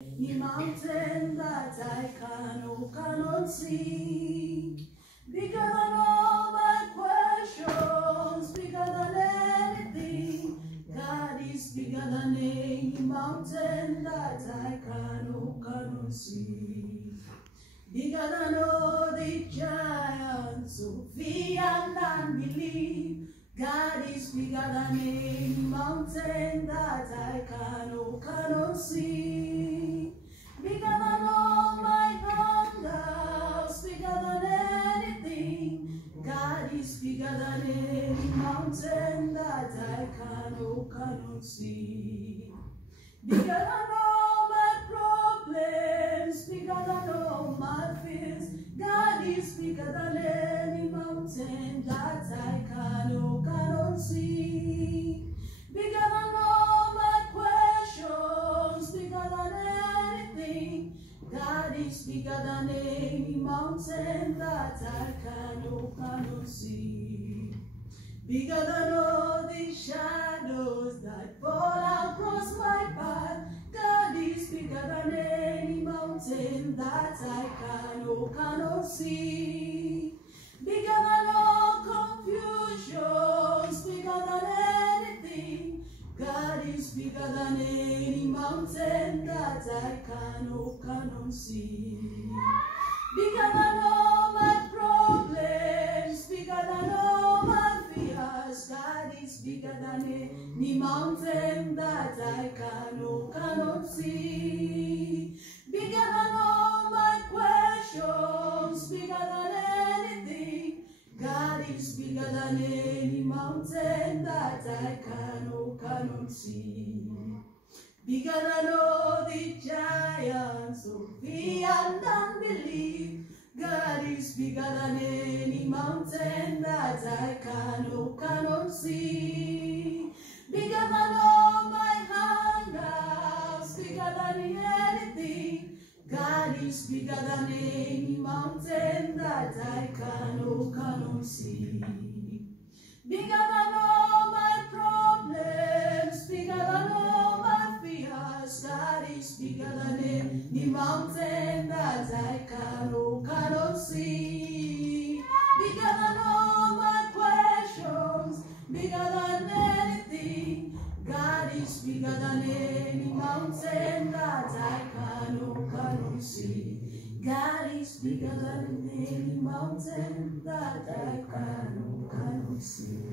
The mountain that I cannot see, bigger than all my questions, bigger than anything. God is bigger than any mountain that I cannot see. Bigger than all the giants of fear and unbelief. God is bigger than any mountain that I cannot see. Bigger than all my thunders, bigger than anything. God is bigger than any mountain that I cannot see. Bigger than all my problems, bigger than all my fears. God is bigger than any mountain that I cannot see. Bigger than all my questions, bigger than anything. God is bigger than any mountain that I cannot see. Bigger than all the shadows that fall across my path. God is bigger than any mountain that I cannot see. Bigger than all confusions, bigger than anything. God is bigger than any mountain that I cannot see. Bigger than all my problems, bigger than all my fears. God is bigger than any mountain that I cannot see. Bigger than all my questions, bigger than anything. God is bigger than any mountain that I cannot see. Bigger than all the giants of fear and unbelief. God is bigger than any mountain that I cannot see. Bigger than all my hangers, bigger than anything. God is bigger than any mountain that I cannot see. Bigger than all my problems, bigger than all my fears. God is bigger than any mountain that I cannot see. Bigger than all my questions, bigger than anything. God is bigger than any mountain that I cannot see. God is bigger than any mountain that I cannot see.